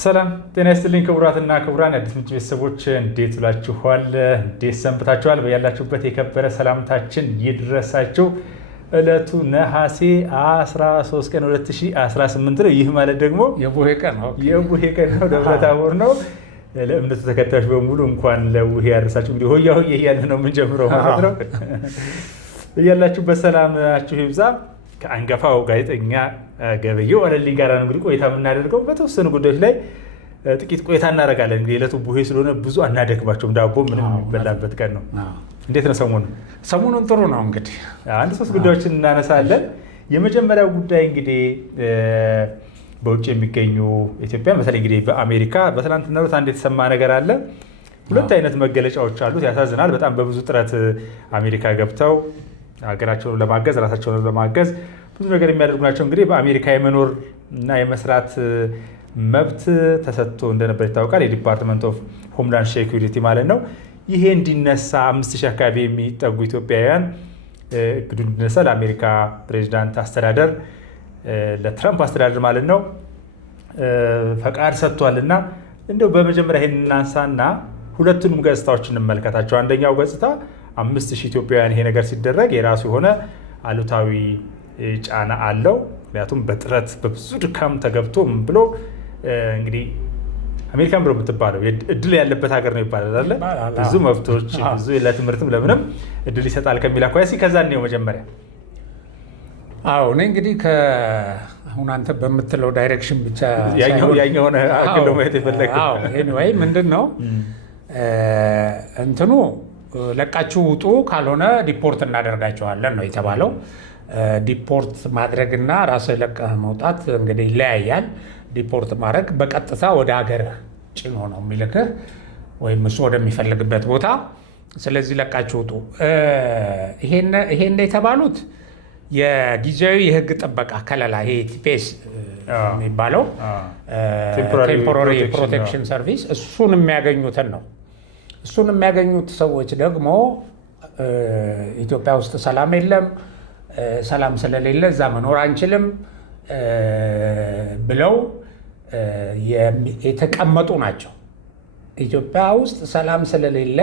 ሰላም ጤና ይስጥልኝ ክቡራትና ክቡራን የአዲስ ምንጭ ቤተሰቦች እንዴት ውላችኋል? እንዴት ሰንብታችኋል? በያላችሁበት የከበረ ሰላምታችን ይድረሳችሁ። ዕለቱ ነሐሴ 13 ቀን 2018 ነው። ይህ ማለት ደግሞ የቡሄ ቀን ነው። ደብረ ታቦር ነው። ለእምነቱ ተከታዮች በሙሉ እንኳን ለቡሄ ያደረሳችሁ። እንግዲህ ሆያ ሆዬ እያልን ነው የምንጀምረው ማለት ነው። እያላችሁበት ሰላማችሁ ይብዛ። ከአንጋፋው ጋዜጠኛ ገበየሁ አለልኝ ጋር ነው እንግዲህ ቆይታ የምናደርገው። በተወሰኑ ጉዳዮች ላይ ጥቂት ቆይታ እናደርጋለን። እንግዲህ የዕለቱ ቡሄ ስለሆነ ብዙ አናደክማቸውም። ዳቦ ምንም የሚበላበት ቀን ነው። እንዴት ነው ሰሞኑን? ጥሩ ነው። እንግዲህ አንድ ሶስት ጉዳዮችን እናነሳለን። የመጀመሪያው ጉዳይ እንግዲህ በውጭ የሚገኙ ኢትዮጵያ በተለይ እንግዲህ በአሜሪካ በትናንትናው ዕለት አንድ የተሰማ ነገር አለ። ሁለት አይነት መገለጫዎች አሉት። ያሳዝናል። በጣም በብዙ ጥረት አሜሪካ ገብተው ሀገራቸውን ለማገዝ ራሳቸውን ለማገዝ ብዙ ነገር የሚያደርጉ ናቸው። እንግዲህ በአሜሪካ የመኖር እና የመስራት መብት ተሰጥቶ እንደነበር ይታወቃል። የዲፓርትመንት ኦፍ ሆምላንድ ሴኩሪቲ ማለት ነው። ይሄ እንዲነሳ 5000 አካባቢ የሚጠጉ ኢትዮጵያውያን እቅዱ እንዲነሳ ለአሜሪካ ፕሬዚዳንት አስተዳደር ለትራምፕ አስተዳደር ማለት ነው ፈቃድ ሰጥቷል። እና እንደው በመጀመሪያ ይሄን እናንሳና ሁለቱንም ገጽታዎች እንመልከታቸው። አንደኛው ገጽታ 5000 ኢትዮጵያውያን ይሄ ነገር ሲደረግ የራሱ የሆነ አሉታዊ ጫና አለው። ምክንያቱም በጥረት በብዙ ድካም ተገብቶ ምን ብሎ እንግዲህ አሜሪካን ብሎ የምትባለው እድል ያለበት ሀገር ነው ይባላል። ብዙ መብቶች ብዙ ለትምህርትም ለምንም እድል ይሰጣል ከሚል አኳያ ከዛ ነው መጀመሪያ። አዎ እኔ እንግዲህ አሁን አንተ በምትለው ዳይሬክሽን ብቻ ያኛውን አቅሎ ማየት የፈለግነው ኤኒዌይ ምንድን ነው እንትኑ ለቃችሁ ውጡ ካልሆነ ዲፖርት እናደርጋቸዋለን ነው የተባለው። ዲፖርት ማድረግና ራስህ ለቀህ መውጣት እንግዲህ ይለያያል። ዲፖርት ማድረግ በቀጥታ ወደ ሀገርህ ጭኖ ነው የሚልክህ ወይም እሱ ወደሚፈልግበት ቦታ። ስለዚህ ለቃችሁ ውጡ። ይሄን የተባሉት የጊዜያዊ የህግ ጥበቃ ከለላ ይሄ ቲፒኤስ የሚባለው ቴምፖራሪ ፕሮቴክሽን ሰርቪስ እሱን የሚያገኙትን ነው። እሱን የሚያገኙት ሰዎች ደግሞ ኢትዮጵያ ውስጥ ሰላም የለም፣ ሰላም ስለሌለ እዛ መኖር አንችልም ብለው የተቀመጡ ናቸው። ኢትዮጵያ ውስጥ ሰላም ስለሌለ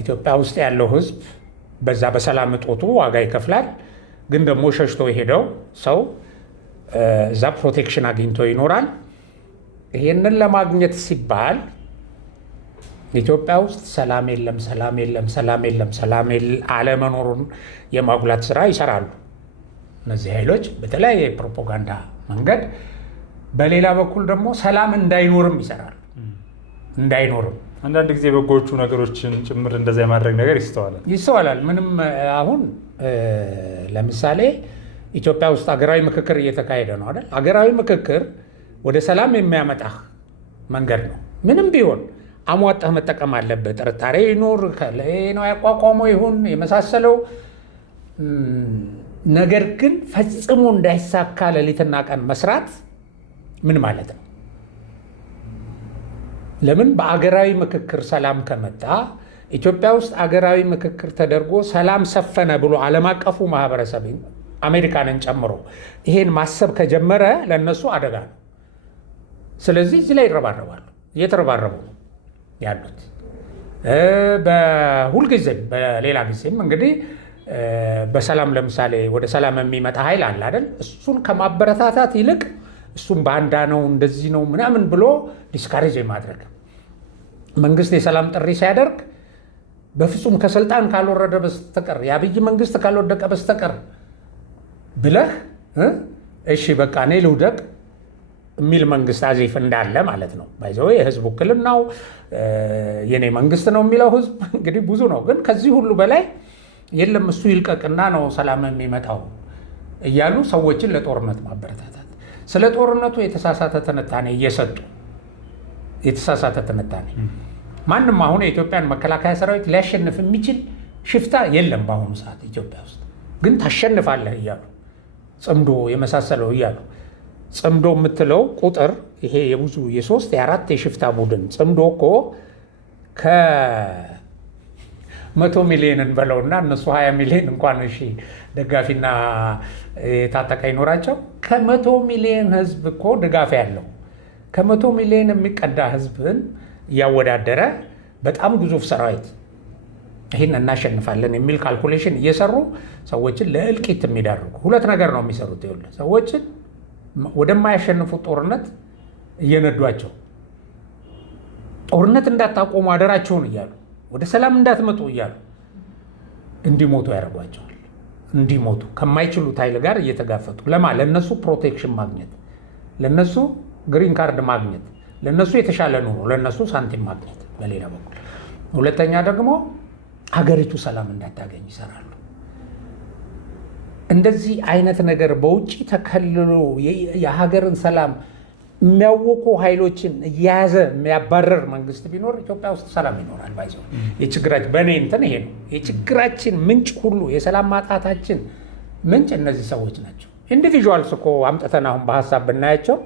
ኢትዮጵያ ውስጥ ያለው ህዝብ በዛ በሰላም እጦቱ ዋጋ ይከፍላል። ግን ደግሞ ሸሽቶ የሄደው ሰው እዛ ፕሮቴክሽን አግኝቶ ይኖራል። ይሄንን ለማግኘት ሲባል ኢትዮጵያ ውስጥ ሰላም የለም አለመኖሩን የማጉላት ስራ ይሰራሉ እነዚህ ኃይሎች በተለያየ የፕሮፓጋንዳ መንገድ። በሌላ በኩል ደግሞ ሰላም እንዳይኖርም ይሰራሉ። እንዳይኖርም አንዳንድ ጊዜ በጎቹ ነገሮችን ጭምር እንደዛ የማድረግ ነገር ይስተዋላል። ምንም አሁን ለምሳሌ ኢትዮጵያ ውስጥ ሀገራዊ ምክክር እየተካሄደ ነው አይደል? ሀገራዊ ምክክር ወደ ሰላም የሚያመጣ መንገድ ነው። ምንም ቢሆን አሟጠህ መጠቀም አለበት። ጥርጣሬ ይኖር ነው ያቋቋመው ይሁን የመሳሰለው ነገር ግን ፈጽሞ እንዳይሳካ ሌሊትና ቀን መስራት ምን ማለት ነው? ለምን በአገራዊ ምክክር ሰላም ከመጣ ኢትዮጵያ ውስጥ አገራዊ ምክክር ተደርጎ ሰላም ሰፈነ ብሎ ዓለም አቀፉ ማህበረሰብ አሜሪካንን ጨምሮ ይሄን ማሰብ ከጀመረ ለነሱ አደጋ ነው። ስለዚህ እዚህ ላይ ይረባረባሉ፣ እየተረባረቡ ነው ያሉት። በሁልጊዜም በሌላ ጊዜም እንግዲህ በሰላም ለምሳሌ ወደ ሰላም የሚመጣ ኃይል አለ አይደል? እሱን ከማበረታታት ይልቅ እሱም ባንዳ ነው እንደዚህ ነው ምናምን ብሎ ዲስካሬጅ ማድረግ። መንግስት የሰላም ጥሪ ሲያደርግ በፍጹም ከስልጣን ካልወረደ በስተቀር የአብይ መንግስት ካልወደቀ በስተቀር ብለህ እሺ በቃ እኔ ልውደቅ የሚል መንግስት አዚፍ እንዳለ ማለት ነው። ባይዘው የህዝብ ውክልናው የኔ መንግስት ነው የሚለው ህዝብ እንግዲህ ብዙ ነው። ግን ከዚህ ሁሉ በላይ የለም እሱ ይልቀቅና ነው ሰላም የሚመጣው እያሉ ሰዎችን ለጦርነት ማበረታታት፣ ስለ ጦርነቱ የተሳሳተ ትንታኔ እየሰጡ የተሳሳተ ትንታኔ። ማንም አሁን የኢትዮጵያን መከላከያ ሰራዊት ሊያሸንፍ የሚችል ሽፍታ የለም በአሁኑ ሰዓት ኢትዮጵያ ውስጥ። ግን ታሸንፋለህ እያሉ ጽምዶ የመሳሰለው እያሉ ጽምዶ የምትለው ቁጥር ይሄ የብዙ የ3 የ4 የሽፍታ ቡድን ጽምዶ እኮ ከ100 ሚሊዮን እንበለውና እነሱ 20 ሚሊዮን እንኳን እሺ ደጋፊና የታጠቀ ይኖራቸው ከ100 ሚሊዮን ህዝብ እኮ ድጋፍ ያለው ከ100 ሚሊዮን የሚቀዳ ህዝብን እያወዳደረ በጣም ግዙፍ ሰራዊት ይህን እናሸንፋለን የሚል ካልኩሌሽን እየሰሩ ሰዎችን ለእልቂት የሚዳርጉ ሁለት ነገር ነው የሚሰሩት። ይኸውልህ ሰዎችን ወደማያሸንፉ ጦርነት እየነዷቸው ጦርነት እንዳታቆሙ አደራቸውን እያሉ ወደ ሰላም እንዳትመጡ እያሉ እንዲሞቱ ያደርጓቸዋል። እንዲሞቱ ከማይችሉት ኃይል ጋር እየተጋፈጡ ለነሱ ፕሮቴክሽን ማግኘት፣ ለነሱ ግሪን ካርድ ማግኘት፣ ለነሱ የተሻለ ኑሮ፣ ለነሱ ሳንቲም ማግኘት በሌላ በኩል። ሁለተኛ ደግሞ ሀገሪቱ ሰላም እንዳታገኝ ይሰራሉ። እንደዚህ አይነት ነገር በውጭ ተከልሎ የሀገርን ሰላም የሚያወቁ ኃይሎችን እየያዘ የሚያባረር መንግስት ቢኖር ኢትዮጵያ ውስጥ ሰላም ይኖራል። ባይዘው የችግራችን በእኔ እንትን ይሄ ነው የችግራችን ምንጭ ሁሉ የሰላም ማጣታችን ምንጭ እነዚህ ሰዎች ናቸው። ኢንዲቪዥዋልስ እኮ አምጥተን አሁን በሀሳብ ብናያቸው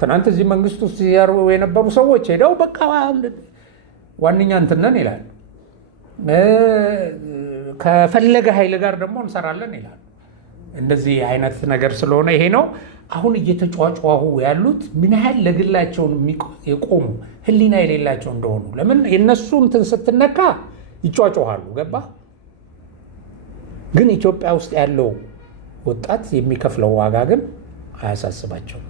ትናንት እዚህ መንግስት ውስጥ ሲያሩ የነበሩ ሰዎች ሄደው በቃ ዋነኛ እንትነን ይላሉ። ከፈለገ ኃይል ጋር ደግሞ እንሰራለን ይላሉ። እንደዚህ አይነት ነገር ስለሆነ ይሄ ነው አሁን እየተጫጫሁ ያሉት ምን ያህል ለግላቸውን የቆሙ ህሊና የሌላቸው እንደሆኑ። ለምን የነሱ እንትን ስትነካ ይጫጫሃሉ። ገባ? ግን ኢትዮጵያ ውስጥ ያለው ወጣት የሚከፍለው ዋጋ ግን አያሳስባቸውም።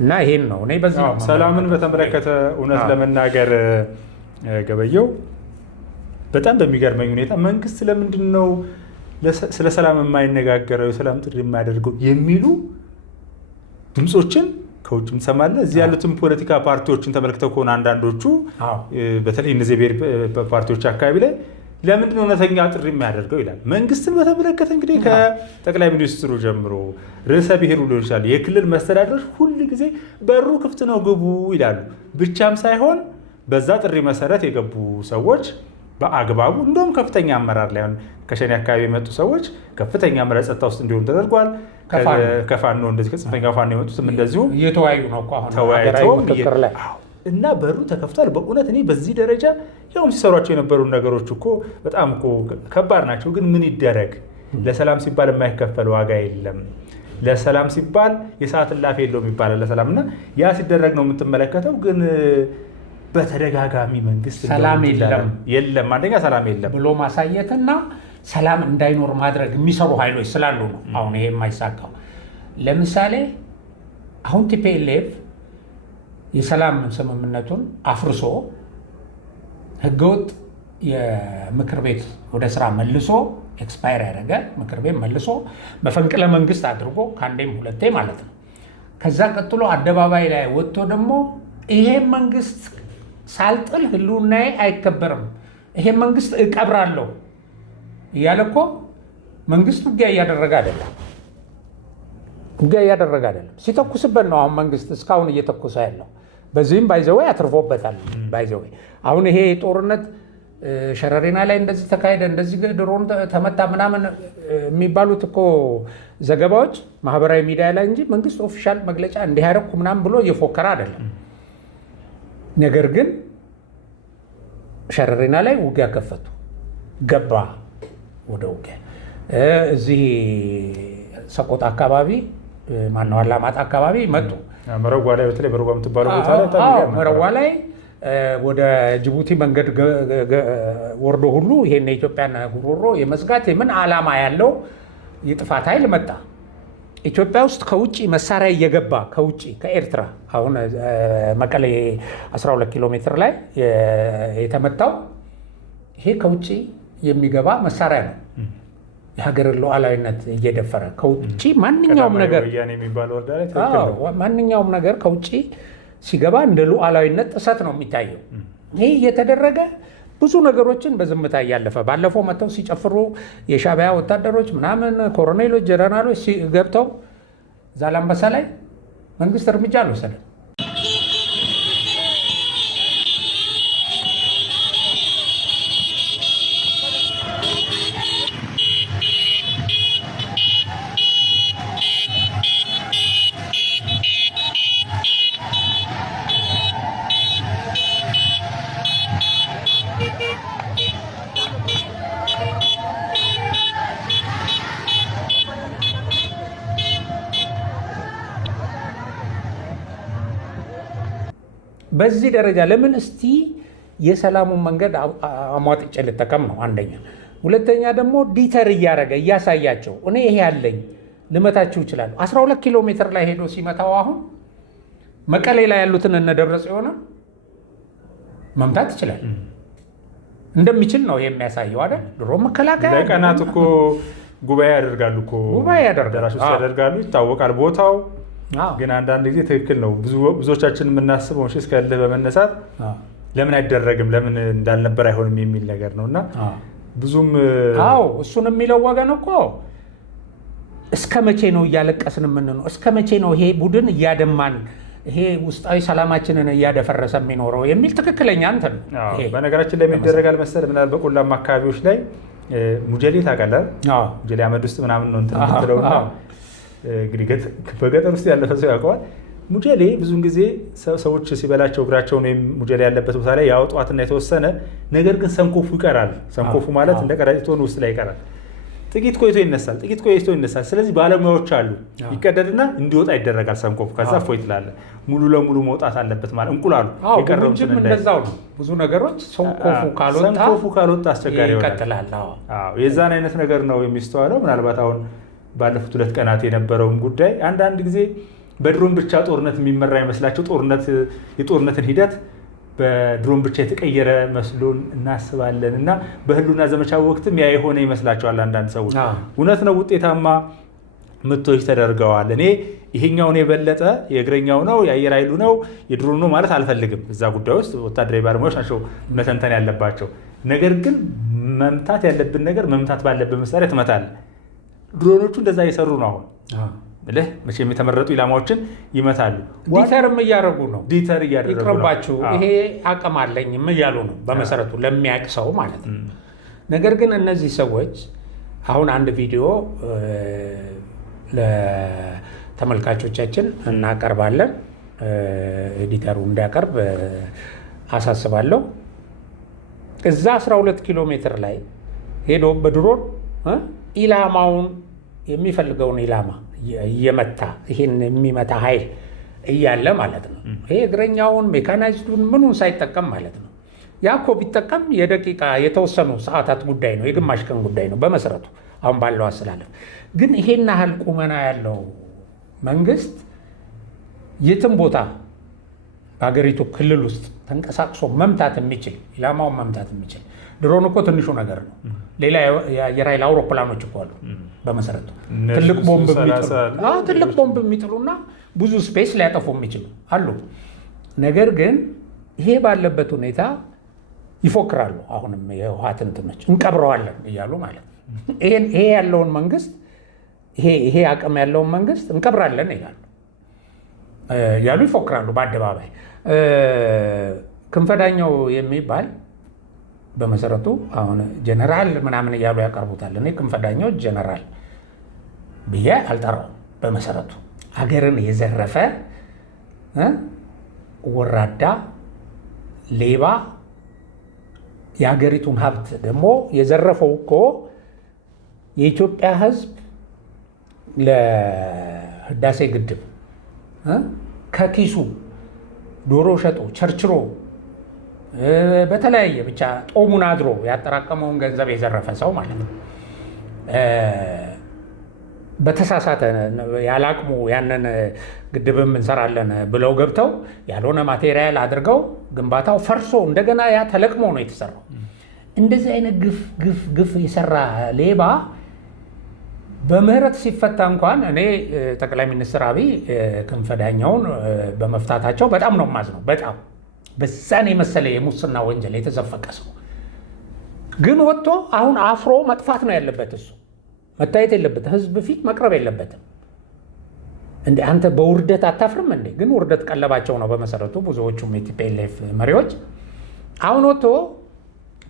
እና ይሄን ነው እኔ በዚህ ሰላምን በተመለከተ እውነት ለመናገር ገበየው በጣም በሚገርመኝ ሁኔታ መንግስት ለምንድን ነው ስለ ሰላም የማይነጋገረው የሰላም ጥሪ የማያደርገው የሚሉ ድምፆችን ከውጭ እንሰማለን። እዚህ ያሉትን ፖለቲካ ፓርቲዎችን ተመልክተው ከሆነ አንዳንዶቹ በተለይ እነዚህ ብሔር ፓርቲዎች አካባቢ ላይ ለምንድን ነው እውነተኛ ጥሪ የሚያደርገው ይላል። መንግስትን በተመለከተ እንግዲህ ከጠቅላይ ሚኒስትሩ ጀምሮ ርዕሰ ብሔሩ ሊሆን ይችላል የክልል መስተዳድሮች ሁል ጊዜ በሩ ክፍት ነው ግቡ ይላሉ። ብቻም ሳይሆን በዛ ጥሪ መሰረት የገቡ ሰዎች በአግባቡ እንደውም ከፍተኛ አመራር ላይ ከሸኔ አካባቢ የመጡ ሰዎች ከፍተኛ አመራር ጸጥታ ውስጥ እንዲሆኑ ተደርጓል። ከፋኖ እንደዚህ ከጽንፈኛ ፋኖ የመጡትም እንደዚሁ እየተወያዩ ነው እኮ አሁን ተወያይተው እና በሩ ተከፍቷል። በእውነት እኔ በዚህ ደረጃ ያውም ሲሰሯቸው የነበሩ ነገሮች እኮ በጣም እኮ ከባድ ናቸው። ግን ምን ይደረግ፣ ለሰላም ሲባል የማይከፈል ዋጋ የለም። ለሰላም ሲባል የሰዓት እላፊ የለውም ይባላል ለሰላም እና ያ ሲደረግ ነው የምትመለከተው። ግን በተደጋጋሚ መንግስት ሰላም የለም አንደኛ ሰላም የለም ብሎ ማሳየትና ሰላም እንዳይኖር ማድረግ የሚሰሩ ኃይሎች ስላሉ ነው አሁን ይሄ የማይሳካው። ለምሳሌ አሁን ቲፒኤልኤፍ የሰላም ስምምነቱን አፍርሶ ህገወጥ የምክር ቤት ወደ ስራ መልሶ ኤክስፓየር ያደረገ ምክር ቤት መልሶ መፈንቅለ መንግስት አድርጎ ከአንዴም ሁለቴ ማለት ነው። ከዛ ቀጥሎ አደባባይ ላይ ወጥቶ ደግሞ ይሄ መንግስት ሳልጥል ህልውናዬ አይከበርም፣ ይሄ መንግስት እቀብራለሁ እያለ እኮ መንግስት ውጊያ እያደረገ አይደለም። ሲተኩስበት ነው አሁን መንግስት እስካሁን እየተኮሰ ያለው። በዚህም ባይዘወይ አትርፎበታል። ባይዘወይ አሁን ይሄ ጦርነት ሸረሪና ላይ እንደዚህ ተካሄደ፣ እንደዚህ ድሮን ተመታ ምናምን የሚባሉት እኮ ዘገባዎች ማህበራዊ ሚዲያ ላይ እንጂ መንግስት ኦፊሻል መግለጫ እንዲያደርኩ ምናምን ብሎ እየፎከረ አይደለም። ነገር ግን ሸረሪና ላይ ውጊያ ከፈቱ፣ ገባ ወደ ውጊያ። እዚህ ሰቆጣ አካባቢ ማነው አላማጣ አካባቢ መጡ። መረዋ ላይ በተለይ መረዋ የምትባለው ቦታ ላይ መረዋ ላይ ወደ ጅቡቲ መንገድ ወርዶ ሁሉ ይሄን የኢትዮጵያን ጉሮሮ የመዝጋት የምን ዓላማ ያለው የጥፋት ኃይል መጣ። ኢትዮጵያ ውስጥ ከውጭ መሳሪያ እየገባ ከውጭ ከኤርትራ አሁን መቀሌ 12 ኪሎ ሜትር ላይ የተመታው ይሄ ከውጭ የሚገባ መሳሪያ ነው። የሀገርን ሉዓላዊነት እየደፈረ ከውጭ ማንኛውም ነገር ከውጭ ሲገባ እንደ ሉዓላዊነት ጥሰት ነው የሚታየው። ይህ እየተደረገ ብዙ ነገሮችን በዝምታ እያለፈ ባለፈው መጥተው ሲጨፍሩ የሻዕቢያ ወታደሮች ምናምን ኮሎኔሎች፣ ጀነራሎች ገብተው ዛላምበሳ ላይ መንግስት እርምጃ አልወሰደም። በዚህ ደረጃ ለምን እስቲ የሰላሙን መንገድ አሟጥጬ ልጠቀም ነው አንደኛ። ሁለተኛ ደግሞ ዲተር እያደረገ እያሳያቸው እኔ ይሄ ያለኝ ልመታችሁ ይችላል። 12 ኪሎ ሜትር ላይ ሄዶ ሲመታው አሁን መቀሌ ላይ ያሉትን እነ ደብረጽዮን መምታት ይችላል እንደሚችል ነው የሚያሳየው አይደል? ድሮ መከላከያ ለቀናት እኮ ጉባኤ ያደርጋሉ እኮ ያደርጋሉ፣ ይታወቃል ቦታው። ግን አንዳንድ ጊዜ ትክክል ነው ብዙዎቻችን የምናስበው እስከልህ በመነሳት ለምን አይደረግም ለምን እንዳልነበር አይሆንም የሚል ነገር ነው እና ብዙም እሱን የሚለው ወገን እኮ እስከ መቼ ነው እያለቀስን የምንኖረው? እስከ መቼ ነው ይሄ ቡድን እያደማን ይሄ ውስጣዊ ሰላማችንን እያደፈረሰ የሚኖረው የሚል ትክክለኛ እንትን ነው። በነገራችን ላይ ይደረጋል መሰለህ ምናልባት በቆላማ አካባቢዎች ላይ ሙጀሌ ታውቃለህ? ሙጀሌ አመድ ውስጥ ምናምን ነው እንትን የምትለውና እንግዲህ በገጠር ውስጥ ያለፈ ሰው ያውቀዋል። ሙጀሌ ብዙውን ጊዜ ሰዎች ሲበላቸው እግራቸውን ወይም ሙጀሌ ያለበት ቦታ ላይ ያወጧትና የተወሰነ ነገር ግን ሰንኮፉ ይቀራል። ሰንኮፉ ማለት እንደ ቀዳጅት ሆኖ ውስጥ ላይ ይቀራል። ጥቂት ቆይቶ ይነሳል። ስለዚህ ባለሙያዎች አሉ። ይቀደድና እንዲወጣ ይደረጋል ሰንኮፉ። ከዛ እፎይ ትላለህ። ሙሉ ለሙሉ መውጣት አለበት ማለት እንቁላሉ የቀረው እንደዛው ነው። ብዙ ነገሮች ሰንኮፉ ካልወጣ አስቸጋሪ ይቀጥላል። የዛን አይነት ነገር ነው የሚስተዋለው። ምናልባት አሁን ባለፉት 2 ቀናት የነበረውን ጉዳይ አንዳንድ ጊዜ በድሮን ብቻ ጦርነት የሚመራ ይመስላቸው የጦርነትን ሂደት በድሮን ብቻ የተቀየረ መስሎን እናስባለን እና በህልውና ዘመቻ ወቅትም ያ የሆነ ይመስላቸዋል አንዳንድ ሰዎች። እውነት ነው፣ ውጤታማ ምቶች ተደርገዋል። እኔ ይሄኛውን የበለጠ የእግረኛው ነው የአየር ኃይሉ ነው የድሮን ነው ማለት አልፈልግም። እዛ ጉዳይ ውስጥ ወታደራዊ ባለሙያዎች ናቸው መተንተን ያለባቸው። ነገር ግን መምታት ያለብን ነገር መምታት ባለብን መሳሪያ ትመታለህ። ድሮኖቹ እንደዛ እየሰሩ ነው አሁን ብለህ መቼም የተመረጡ ኢላማዎችን ይመታሉ። ዲተርም እያደረጉ ነው። ዲተር እያደረጉ ነው። ይቅርባችሁ ይሄ አቅም አለኝም እያሉ ነው በመሰረቱ ለሚያውቅ ሰው ማለት ነው። ነገር ግን እነዚህ ሰዎች አሁን አንድ ቪዲዮ ለተመልካቾቻችን እናቀርባለን። ኤዲተሩ እንዲያቀርብ አሳስባለሁ። እዛ 12 ኪሎ ሜትር ላይ ሄዶ በድሮን ኢላማውን የሚፈልገውን ኢላማ እየመታ ይህን የሚመታ ኃይል እያለ ማለት ነው። ይሄ እግረኛውን ሜካናይዝዱን ምኑን ሳይጠቀም ማለት ነው። ያ እኮ ቢጠቀም የደቂቃ የተወሰኑ ሰዓታት ጉዳይ ነው፣ የግማሽ ቀን ጉዳይ ነው በመሰረቱ አሁን ባለው አስተላለፍ። ግን ይሄን ያህል ቁመና ያለው መንግስት የትም ቦታ በሀገሪቱ ክልል ውስጥ ተንቀሳቅሶ መምታት የሚችል ኢላማውን መምታት የሚችል ድሮን እኮ ትንሹ ነገር ነው። ሌላ የአየር ኃይል አውሮፕላኖች እኮ አሉ በመሰረቱ ትልቅ ቦምብ የሚጥሉና ብዙ ስፔስ ሊያጠፉ የሚችሉ አሉ። ነገር ግን ይሄ ባለበት ሁኔታ ይፎክራሉ። አሁንም የህወሓት እንትኖች እንቀብረዋለን እያሉ ማለት ነው። ይሄ ያለውን መንግስት ይሄ አቅም ያለውን መንግስት እንቀብራለን ይላሉ ያሉ ይፎክራሉ በአደባባይ። ክንፈዳኛው የሚባል በመሰረቱ አሁን ጀነራል ምናምን እያሉ ያቀርቡታል። እኔ ክንፈዳኛው ጀነራል ብዬ አልጠራውም። በመሰረቱ ሀገርን የዘረፈ ወራዳ ሌባ፣ የሀገሪቱን ሀብት ደግሞ የዘረፈው እኮ የኢትዮጵያ ህዝብ ለህዳሴ ግድብ ከኪሱ ዶሮ ሸጦ ቸርችሮ በተለያየ ብቻ ጦሙን አድሮ ያጠራቀመውን ገንዘብ የዘረፈ ሰው ማለት ነው። በተሳሳተ ያላቅሙ ያንን ግድብም እንሰራለን ብለው ገብተው ያልሆነ ማቴሪያል አድርገው ግንባታው ፈርሶ እንደገና ያ ተለቅሞ ነው የተሰራው። እንደዚህ አይነት ግፍ የሰራ ሌባ በምህረት ሲፈታ እንኳን እኔ ጠቅላይ ሚኒስትር አብይ ክንፈዳኛውን በመፍታታቸው በጣም ነው የማዝነው። በጣም በዛን የመሰለ የሙስና ወንጀል የተዘፈቀ ሰው ግን ወጥቶ አሁን አፍሮ መጥፋት ነው ያለበት። እሱ መታየት የለበትም፣ ህዝብ ፊት መቅረብ የለበትም። እንደ አንተ በውርደት አታፍርም እንዴ? ግን ውርደት ቀለባቸው ነው በመሰረቱ ብዙዎቹም የቲፒኤልኤፍ መሪዎች። አሁን ወጥቶ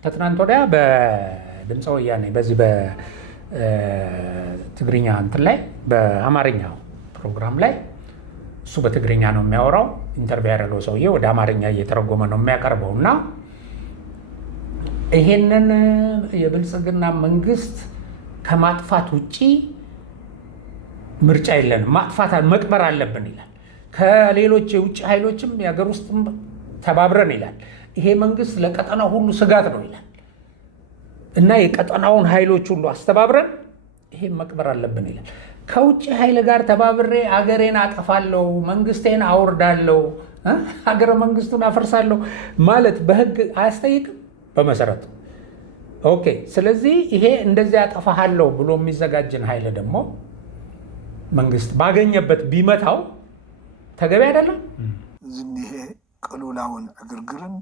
ከትናንት ወዲያ በድምፀ ወያኔ በዚህ በትግርኛ እንትን ላይ በአማርኛ ፕሮግራም ላይ እሱ በትግርኛ ነው የሚያወራው። ኢንተርቪው ያደረገው ሰውዬ ወደ አማርኛ እየተረጎመ ነው የሚያቀርበው እና ይሄንን የብልጽግና መንግስት ከማጥፋት ውጪ ምርጫ የለንም፣ ማጥፋት መቅበር አለብን ይላል። ከሌሎች የውጭ ኃይሎችም የሀገር ውስጥ ተባብረን ይላል። ይሄ መንግስት ለቀጠናው ሁሉ ስጋት ነው ይላል እና የቀጠናውን ኃይሎች ሁሉ አስተባብረን ይሄን መቅበር አለብን ይላል። ከውጭ ኃይል ጋር ተባብሬ አገሬን አጠፋለሁ፣ መንግስቴን አውርዳለሁ፣ ሀገረ መንግስቱን አፈርሳለሁ ማለት በህግ አያስጠይቅም በመሰረቱ። ኦኬ። ስለዚህ ይሄ እንደዚያ ያጠፋሃለሁ ብሎ የሚዘጋጅን ኃይል ደግሞ መንግስት ባገኘበት ቢመታው ተገቢ አይደለም። ዝኒሄ ቅሉላውን ዕግርግርን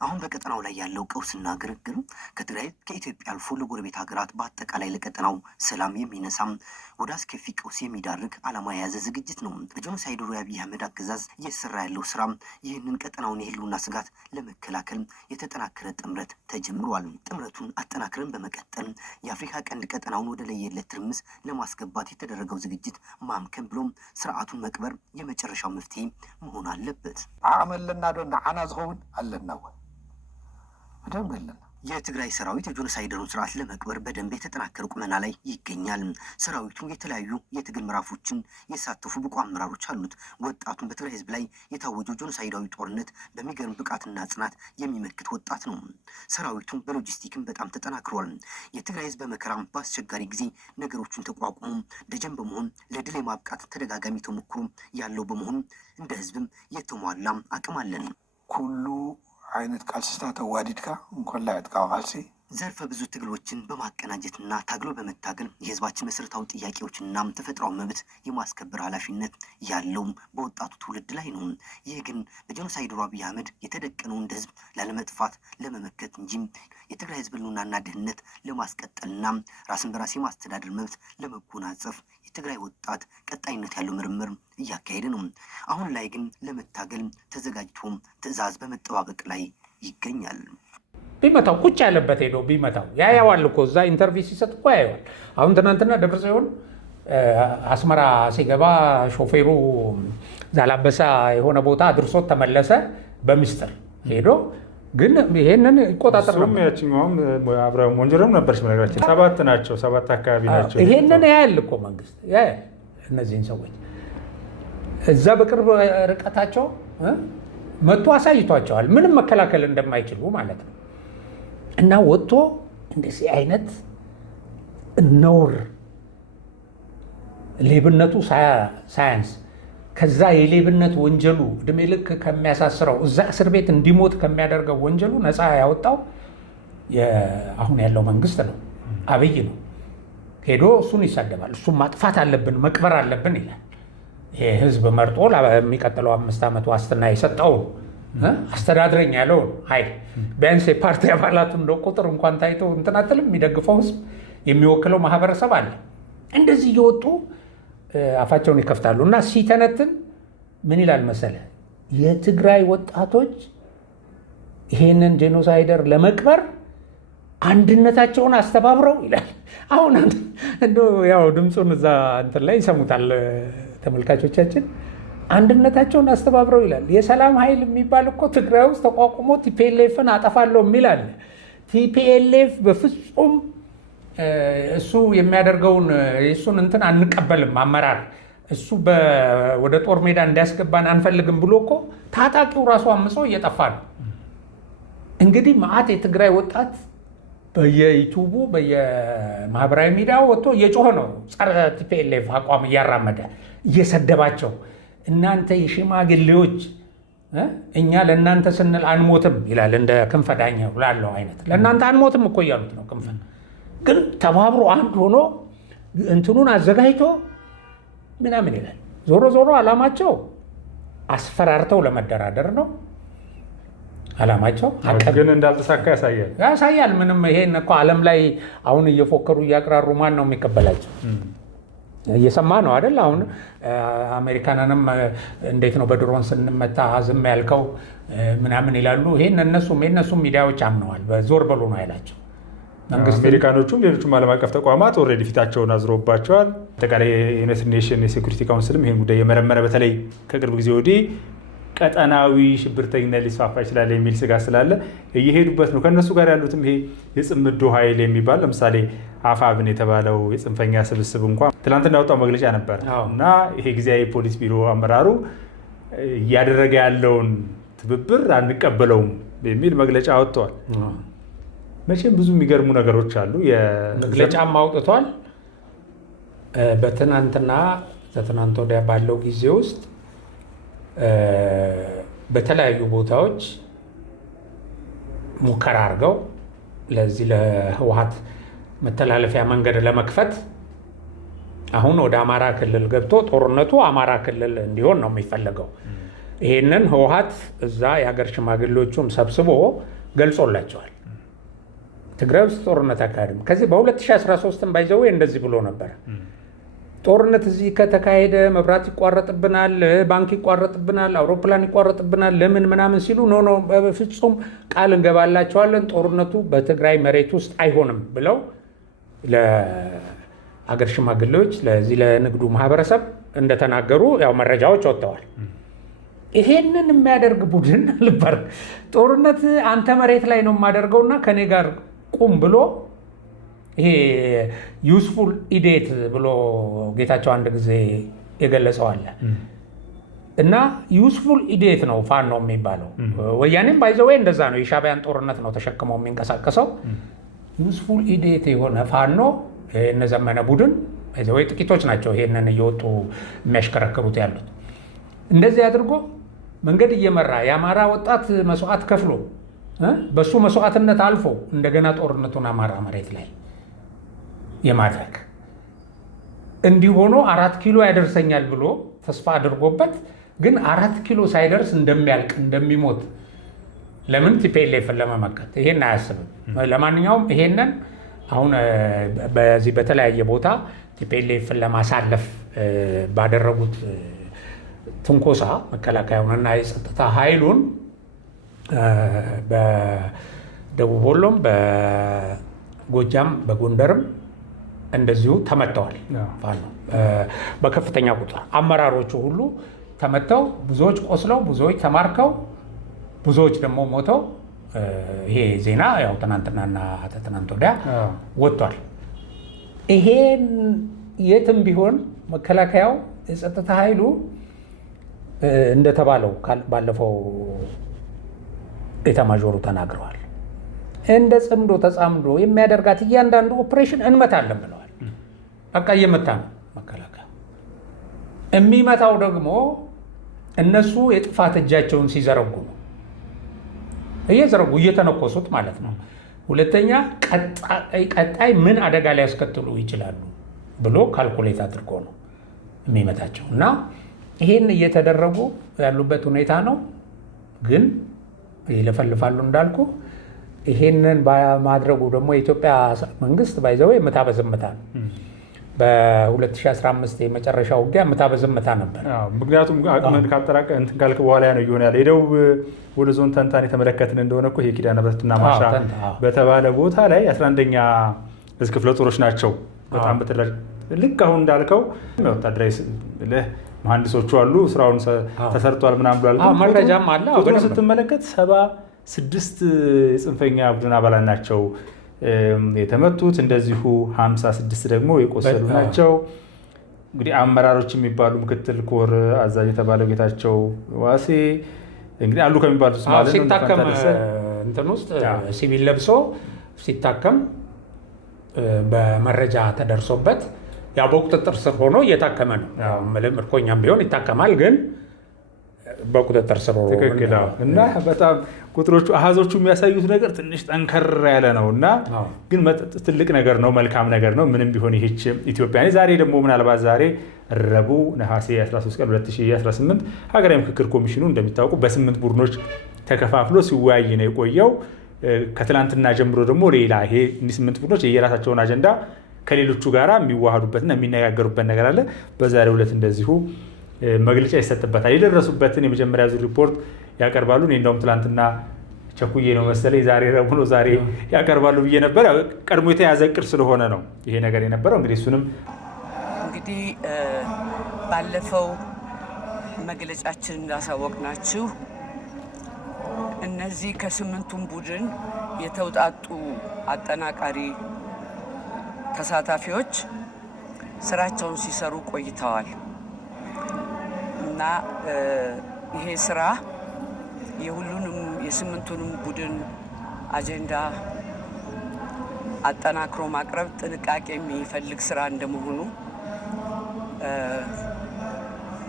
አሁን በቀጠናው ላይ ያለው ቀውስና ግርግር ከትግራይ ከኢትዮጵያ አልፎ ለጎረቤት ሀገራት በአጠቃላይ ለቀጠናው ሰላም የሚነሳም ወደ አስከፊ ቀውስ የሚዳርግ ዓላማ የያዘ ዝግጅት ነው። በጄኖሳይደሩ የአብይ አህመድ አገዛዝ እየሰራ ያለው ስራ ይህንን ቀጠናውን የህልውና ስጋት ለመከላከል የተጠናከረ ጥምረት ተጀምሯል። ጥምረቱን አጠናክረን በመቀጠል የአፍሪካ ቀንድ ቀጠናውን ወደ ለየለት ትርምስ ለማስገባት የተደረገው ዝግጅት ማምከን ብሎም ስርዓቱን መቅበር የመጨረሻው መፍትሄ መሆን አለበት። ዓመለና ዶ ንዓና ዝኸውን ኣለና ወይ በደንብ የለና የትግራይ ሰራዊት የጄኖሳይደሩን ስርዓት ለመቅበር በደንብ የተጠናከረ ቁመና ላይ ይገኛል። ሰራዊቱ የተለያዩ የትግል ምዕራፎችን የተሳተፉ ብቁ አመራሮች አሉት። ወጣቱን በትግራይ ህዝብ ላይ የታወጀው ጄኖሳይዳዊ ጦርነት በሚገርም ብቃትና ጽናት የሚመክት ወጣት ነው። ሰራዊቱ በሎጂስቲክም በጣም ተጠናክሯል። የትግራይ ህዝብ በመከራም በአስቸጋሪ ጊዜ ነገሮቹን ተቋቁሞ ደጀን በመሆን ለድል የማብቃት ተደጋጋሚ ተሞክሮ ያለው በመሆኑ እንደ ህዝብም የተሟላ አቅም አለን። ኩሉ አይነት ቃልስታ ተዋዲድካ እንኳን ላይ አጥቃው ቃልሲ ዘርፈ ብዙ ትግሎችን በማቀናጀትና ታግሎ በመታገል የህዝባችን መሰረታዊ ጥያቄዎችና ተፈጥሯዊ መብት የማስከበር ኃላፊነት ያለው በወጣቱ ትውልድ ላይ ነው። ይህ ግን በጄኖሳይደሩ አብይ አህመድ የተደቀነው እንደ ህዝብ ላለመጥፋት ለመመከት እንጂ የትግራይ ህዝብ ህልውናና ደህንነት ለማስቀጠልና ራስን በራስ የማስተዳደር መብት ለመጎናጸፍ የትግራይ ወጣት ቀጣይነት ያለው ምርምር እያካሄደ ነው። አሁን ላይ ግን ለመታገል ተዘጋጅቶ ትዕዛዝ በመጠባበቅ ላይ ይገኛል። ቢመታው ቁጭ ያለበት ሄዶ ቢመታው ያያዋል እኮ እዛ ኢንተርቪው ሲሰጥ እኮ ያየዋል። አሁን ትናንትና ደብረጽዮን አስመራ ሲገባ ሾፌሩ ዛላበሳ የሆነ ቦታ አድርሶት ተመለሰ በሚስጥር ሄዶ፣ ግን ይሄንን ይቆጣጠር ነው። ያችኛውም አብርሃም ወንጀልም ነበርሽ ነገራችን 7 ናቸው 7 አካባቢ ናቸው። ይሄንን ያያል እኮ መንግስት ያያል። እነዚህን ሰዎች እዛ በቅርብ ርቀታቸው መጥቶ አሳይቷቸዋል ምንም መከላከል እንደማይችሉ ማለት ነው። እና ወጥቶ እንደዚህ አይነት ነውር ሌብነቱ ሳያንስ ከዛ የሌብነት ወንጀሉ እድሜ ልክ ከሚያሳስረው እዛ እስር ቤት እንዲሞት ከሚያደርገው ወንጀሉ ነፃ ያወጣው አሁን ያለው መንግስት ነው፣ አብይ ነው። ሄዶ እሱን ይሳደባል። እሱን ማጥፋት አለብን መቅበር አለብን ይላል። ይሄ ህዝብ መርጦ ለሚቀጥለው 5 ዓመት ዋስትና የሰጠው አስተዳድረኝ ያለው ኃይል ቢያንስ የፓርቲ አባላቱ እንደ ቁጥር እንኳን ታይቶ እንትናትልም የሚደግፈው ህዝብ የሚወክለው ማህበረሰብ አለ። እንደዚህ እየወጡ አፋቸውን ይከፍታሉ። እና ሲተነትን ምን ይላል መሰለ፣ የትግራይ ወጣቶች ይሄንን ጄኖሳይደር ለመቅበር አንድነታቸውን አስተባብረው ይላል። አሁን ያው ድምፁን እዛ እንትን ላይ ይሰሙታል ተመልካቾቻችን። አንድነታቸውን አስተባብረው ይላል። የሰላም ኃይል የሚባል እኮ ትግራይ ውስጥ ተቋቁሞ ቲፒኤልኤፍን አጠፋለሁ የሚል አለ። ቲፒኤልኤፍ በፍጹም እሱ የሚያደርገውን የእሱን እንትን አንቀበልም፣ አመራር እሱ ወደ ጦር ሜዳ እንዲያስገባን አንፈልግም ብሎ እኮ ታጣቂው ራሱ አምጾ እየጠፋ ነው። እንግዲህ መዓት የትግራይ ወጣት በየዩቱቡ በየማህበራዊ ሚዲያ ወጥቶ እየጮኸ ነው። ጸረ ቲፒኤልኤፍ አቋም እያራመደ እየሰደባቸው፣ እናንተ የሽማግሌዎች እኛ ለእናንተ ስንል አንሞትም ይላል። እንደ ክንፈ ዳኘው ላለው አይነት ለእናንተ አንሞትም እኮ እያሉት ነው። ክንፈ ግን ተባብሮ አንድ ሆኖ እንትኑን አዘጋጅቶ ምናምን ይላል። ዞሮ ዞሮ ዓላማቸው አስፈራርተው ለመደራደር ነው ዓላማቸው። ግን እንዳልተሳካ ያሳያል። ምንም ይሄን እኮ ዓለም ላይ አሁን እየፎከሩ እያቅራሩ ማን ነው የሚቀበላቸው? እየሰማ ነው አይደል? አሁን አሜሪካንንም እንዴት ነው በድሮን ስንመታ ዝም ያልከው ምናምን ይላሉ። ይሄን የእነሱም ሚዲያዎች አምነዋል። በዞር በሉ ነው ያላቸው። አሜሪካኖቹም ሌሎቹም ዓለም አቀፍ ተቋማት ኦልሬዲ ፊታቸውን አዝሮባቸዋል። አጠቃላይ የዩናይትድ ኔሽን የሴኩሪቲ ካውንስልም ይህን ጉዳይ የመረመረ በተለይ ከቅርብ ጊዜ ወዲህ ቀጠናዊ ሽብርተኝነት ሊስፋፋ ይችላል የሚል ስጋት ስላለ እየሄዱበት ነው። ከእነሱ ጋር ያሉትም ይሄ የጽምዶ ኃይል የሚባል ለምሳሌ አፋብን የተባለው የጽንፈኛ ስብስብ እንኳን ትናንትና ያወጣው መግለጫ ነበር እና ይሄ ጊዜያዊ ፖሊስ ቢሮ አመራሩ እያደረገ ያለውን ትብብር አንቀበለውም የሚል መግለጫ አወጥተዋል። መቼም ብዙ የሚገርሙ ነገሮች አሉ። መግለጫም አውጥቷል። በትናንትና ከትናንት ወዲያ ባለው ጊዜ ውስጥ በተለያዩ ቦታዎች ሙከራ አድርገው ለዚህ ለህወሓት መተላለፊያ መንገድ ለመክፈት አሁን ወደ አማራ ክልል ገብቶ ጦርነቱ አማራ ክልል እንዲሆን ነው የሚፈለገው። ይሄንን ህወሓት እዛ የሀገር ሽማግሌዎቹን ሰብስቦ ገልጾላቸዋል። ትግራይ ውስጥ ጦርነት አካሄድም ከዚህ በ2013 ባይዘው እንደዚህ ብሎ ነበር። ጦርነት እዚህ ከተካሄደ መብራት ይቋረጥብናል፣ ባንክ ይቋረጥብናል፣ አውሮፕላን ይቋረጥብናል ለምን ምናምን ሲሉ ኖ በፍጹም ቃል እንገባላቸዋለን ጦርነቱ በትግራይ መሬት ውስጥ አይሆንም ብለው ለሀገር ሽማግሌዎች ለዚህ ለንግዱ ማህበረሰብ እንደተናገሩ ያው መረጃዎች ወጥተዋል። ይሄንን የሚያደርግ ቡድን ነበር ጦርነት አንተ መሬት ላይ ነው የማደርገውና ከኔ ጋር ቁም ብሎ ይሄ ዩስፉል ኢዴት ብሎ ጌታቸው አንድ ጊዜ የገለጸው አለ እና ዩስፉል ኢዴት ነው ፋኖ የሚባለው። ወያኔም ባይዘው እንደዛ ነው፣ የሻዕቢያን ጦርነት ነው ተሸክመው የሚንቀሳቀሰው። ዩስፉል ኢዴት የሆነ ፋኖ እነዘመነ ቡድን ባይዘው ጥቂቶች ናቸው ይሄንን እየወጡ የሚያሽከረክሩት ያሉት። እንደዚህ አድርጎ መንገድ እየመራ የአማራ ወጣት መስዋዕት ከፍሎ በሱ መስዋዕትነት አልፎ እንደገና ጦርነቱን አማራ መሬት ላይ የማድረግ እንዲህ ሆኖ 4 ኪሎ ያደርሰኛል ብሎ ተስፋ አድርጎበት ግን 4 ኪሎ ሳይደርስ እንደሚያልቅ እንደሚሞት ለምን ቲፒኤልኤፍን ለመመከት ይሄን አያስብም። ለማንኛውም ይሄንን አሁን በዚህ በተለያየ ቦታ ቲፒኤልኤፍን ለማሳለፍ ባደረጉት ትንኮሳ መከላከያውንና የጸጥታ ኃይሉን በደቡብ ወሎም በጎጃም በጎንደርም እንደዚሁ ተመተዋል። ፋኖ በከፍተኛ ቁጥር አመራሮቹ ሁሉ ተመተው ብዙዎች ቆስለው ብዙዎች ተማርከው ብዙዎች ደግሞ ሞተው ይሄ ዜና ያው ትናንትናና ትናንት ወዲያ ወጥቷል። ይሄን የትም ቢሆን መከላከያው የጸጥታ ኃይሉ እንደተባለው ባለፈው ኤታማዦሩ ተናግረዋል። እንደ ጽምዶ ተጻምዶ የሚያደርጋት እያንዳንዱ ኦፕሬሽን እንመታለን ብለዋል። በቃ እየመታ ነው መከላከያ። የሚመታው ደግሞ እነሱ የጥፋት እጃቸውን ሲዘረጉ ነው፣ እየዘረጉ እየተነኮሱት ማለት ነው። ሁለተኛ ቀጣይ ምን አደጋ ሊያስከትሉ ይችላሉ ብሎ ካልኩሌት አድርጎ ነው የሚመታቸው እና ይሄን እየተደረጉ ያሉበት ሁኔታ ነው። ግን ይለፈልፋሉ እንዳልኩ። ይሄንን በማድረጉ ደግሞ የኢትዮጵያ መንግስት ባይዘው የምታበዝምታ ነው። በ2015 የመጨረሻው ውጊያ የምታበዝምታ ነበር። ምክንያቱም አቅምን ካጠራቀ እንትን ካልክ በኋላ ነው ይሆን ያለ የደቡብ ወደ ዞን ተንታን የተመለከትን እንደሆነ እኮ ይሄ ኪዳነ ምሕረትና ማሻ በተባለ ቦታ ላይ 11ኛ እዝ ክፍለ ጦሮች ናቸው። በጣም በተደራጀ ልክ አሁን እንዳልከው ወታደራዊ መሐንዲሶቹ አሉ፣ ስራውን ተሰርቷል ምናምን ብሏል። መረጃም አለ። ቁጥሩ ስትመለከት 76 የጽንፈኛ ቡድን አባላት ናቸው የተመቱት፣ እንደዚሁ 56 ደግሞ የቆሰሉ ናቸው። እንግዲህ አመራሮች የሚባሉ ምክትል ኮር አዛዥ የተባለው ጌታቸው ዋሴ እንግዲህ አሉ ከሚባሉት ማለት ነው። ሲታከም እንትን ውስጥ ሲቪል ለብሶ ሲታከም በመረጃ ተደርሶበት ያው በቁጥጥር ስር ሆኖ እየታከመ ነው። ምርኮኛም ቢሆን ይታከማል፣ ግን በቁጥጥር ስር ሆኖ ትክክል። እና በጣም ቁጥሮቹ አሃዞቹ የሚያሳዩት ነገር ትንሽ ጠንከር ያለ ነው እና ግን ትልቅ ነገር ነው፣ መልካም ነገር ነው። ምንም ቢሆን ይህች ኢትዮጵያ ዛሬ ደግሞ ምናልባት ዛሬ ረቡዕ ነሐሴ 13 ቀን 2018 ሀገራዊ ምክክር ኮሚሽኑ እንደሚታወቁ በ8 ቡድኖች ተከፋፍሎ ሲወያይ ነው የቆየው። ከትላንትና ጀምሮ ደግሞ ሌላ ይሄ 8 ቡድኖች የየራሳቸውን አጀንዳ ከሌሎቹ ጋራ የሚዋሃዱበትና የሚነጋገሩበት ነገር አለ። በዛሬው ዕለት እንደዚሁ መግለጫ ይሰጥበታል። የደረሱበትን የመጀመሪያ ዙር ሪፖርት ያቀርባሉ። እኔ እንደውም ትላንትና ቸኩዬ ነው መሰለኝ ዛሬ ረቡዕ ነው ዛሬ ያቀርባሉ ብዬ ነበር። ቀድሞ የተያዘ እቅድ ስለሆነ ነው ይሄ ነገር የነበረው። እንግዲህ እሱንም እንግዲህ ባለፈው መግለጫችን እንዳሳወቅናችሁ እነዚህ ከ8ቱም ቡድን የተውጣጡ አጠናቃሪ ተሳታፊዎች ስራቸውን ሲሰሩ ቆይተዋል እና ይሄ ስራ የሁሉንም የስምንቱንም ቡድን አጀንዳ አጠናክሮ ማቅረብ ጥንቃቄ የሚፈልግ ስራ እንደመሆኑ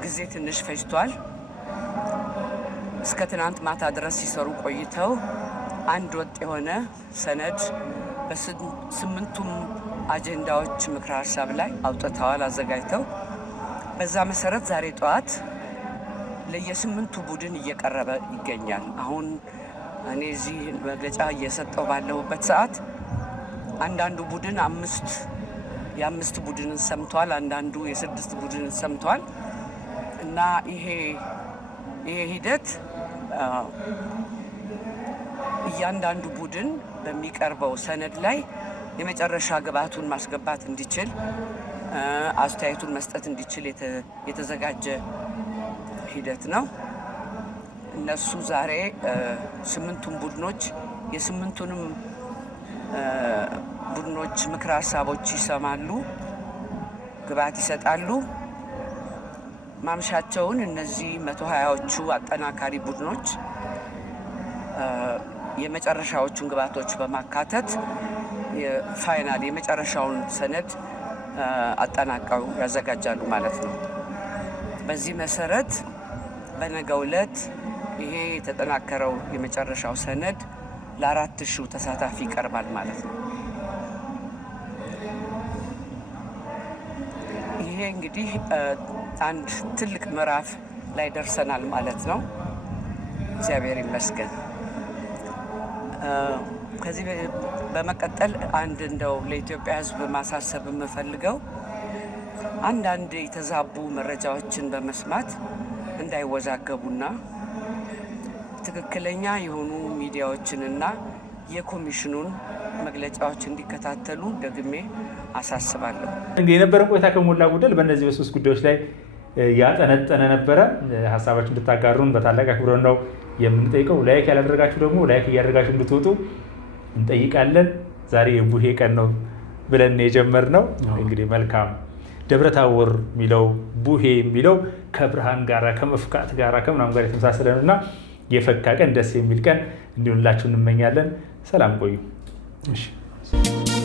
ጊዜ ትንሽ ፈጅቷል። እስከ ትናንት ማታ ድረስ ሲሰሩ ቆይተው አንድ ወጥ የሆነ ሰነድ በስምንቱም አጀንዳዎች ምክረ ሀሳብ ላይ አውጥተዋል አዘጋጅተው። በዛ መሰረት ዛሬ ጠዋት ለየስምንቱ ቡድን እየቀረበ ይገኛል። አሁን እኔ እዚህ መግለጫ እየሰጠው ባለሁበት ሰዓት አንዳንዱ ቡድን የአምስት ቡድንን ሰምቷል፣ አንዳንዱ የ6 ቡድንን ሰምቷል እና ይሄ ሂደት እያንዳንዱ ቡድን በሚቀርበው ሰነድ ላይ የመጨረሻ ግብአቱን ማስገባት እንዲችል አስተያየቱን መስጠት እንዲችል የተዘጋጀ ሂደት ነው። እነሱ ዛሬ ስምንቱም ቡድኖች የስምንቱንም ቡድኖች ምክረ ሀሳቦች ይሰማሉ፣ ግብአት ይሰጣሉ። ማምሻቸውን እነዚህ 120ዎቹ አጠናካሪ ቡድኖች የመጨረሻዎቹን ግብአቶች በማካተት የፋይናል የመጨረሻውን ሰነድ አጠናቀው ያዘጋጃሉ ማለት ነው። በዚህ መሰረት በነገው ዕለት ይሄ የተጠናከረው የመጨረሻው ሰነድ ለ4000 ተሳታፊ ይቀርባል ማለት ነው። ይሄ እንግዲህ አንድ ትልቅ ምዕራፍ ላይ ደርሰናል ማለት ነው። እግዚአብሔር ይመስገን። ከዚህ በመቀጠል አንድ እንደው ለኢትዮጵያ ሕዝብ ማሳሰብ የምፈልገው አንዳንድ የተዛቡ መረጃዎችን በመስማት እንዳይወዛገቡና ትክክለኛ የሆኑ ሚዲያዎችንና የኮሚሽኑን መግለጫዎች እንዲከታተሉ ደግሜ አሳስባለሁ። እንግዲህ የነበረን ቆይታ ከሞላ ጎደል በእነዚህ በሶስት ጉዳዮች ላይ ያጠነጠነ ነበረ። ሀሳባችሁን እንድታጋሩን በታላቅ አክብሮት ነው የምንጠይቀው። ላይክ ያላደረጋችሁ ደግሞ ላይክ እያደረጋችሁ እንድትወጡ እንጠይቃለን። ዛሬ የቡሄ ቀን ነው ብለን የጀመርነው እንግዲህ መልካም ደብረ ታቦር የሚለው ቡሄ የሚለው ከብርሃን ጋራ ከመፍካት ጋራ ከምናምን ጋር የተመሳሰለ ነው እና የፈካ ቀን ደስ የሚል ቀን እንዲሆንላችሁ እንመኛለን። ሰላም ቆዩ።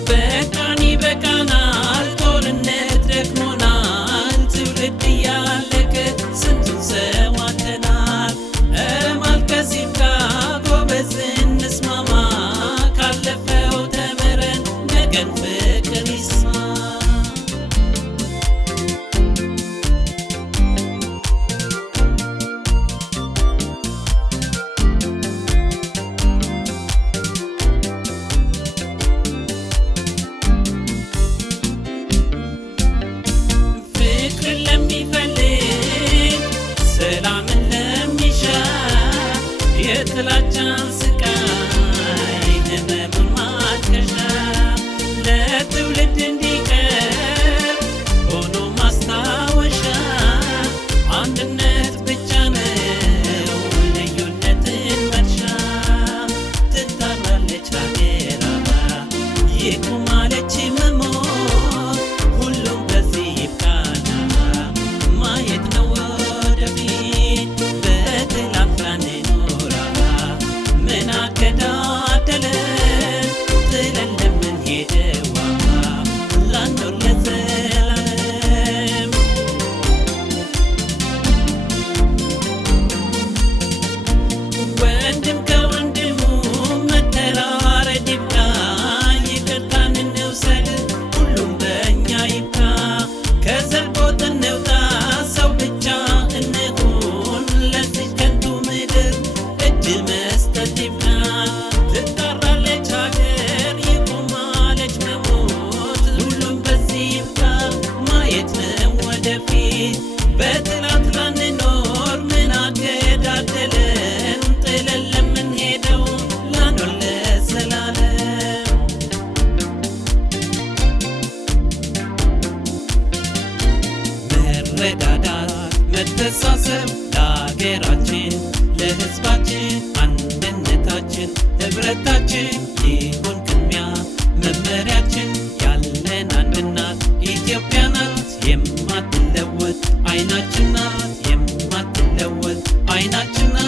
በቃኒ በቃናል ጦርነት ደክሞናል፣ ትውልድ እያለቀ ስንቱን ሰው አጥተናል። ኧረ ማልቀስ ይብቃ ጎበዝ እንስማማ፣ ካለፈው ተምረን ነገን ፍቅር ይስማ። ጥላቻን ስቃይ ህመሙን ማርከሻ ለትውልድ እንዲቀር ሆኖ ማስታወሻ አንድነት ብቻ ነው ልዩነትን መርሻ። ትጣራለች ሀገራ ይቁማለች መሞት ሁሉም በዚህ ይብቃና ማየት ነው ወደፊት በትላንት ምን አገዳደለን ጥለን ለምንሄደዋ ላንኖር ለዘላለም። ወንድም ከወንድሙ መተራረድ ይብቃ፣ ይቅርታን እንውሰድ ሁሉም በእኛ ይብቃ። ከዘር ጎጥ እንውጣ ሰው ብቻ እንሁን፣ ለዚህ ከንቱ ምድር እጅ መስጠት ይብቃ። ትጣራለች ሀገር ይቆማለች መሞት ሁሉም በዚህ ይብቃ፣ ማየት ነው ወደፊት በትናንት ላንኖር ምን አገዳደለን ጥለን ለምንሄደው ላንኖር ለዘላለም። መረዳዳት መተሳሰብ ለሀገራችን ለሕዝባችን አንድነታችን ህብረታችን ይሁን ቅድሚያ መመሪያችን። ያለን አንድ እናት ኢትዮጵያ ናት የማትለወጥ አይናችን ናት የማትለወጥ አይናችን ናት።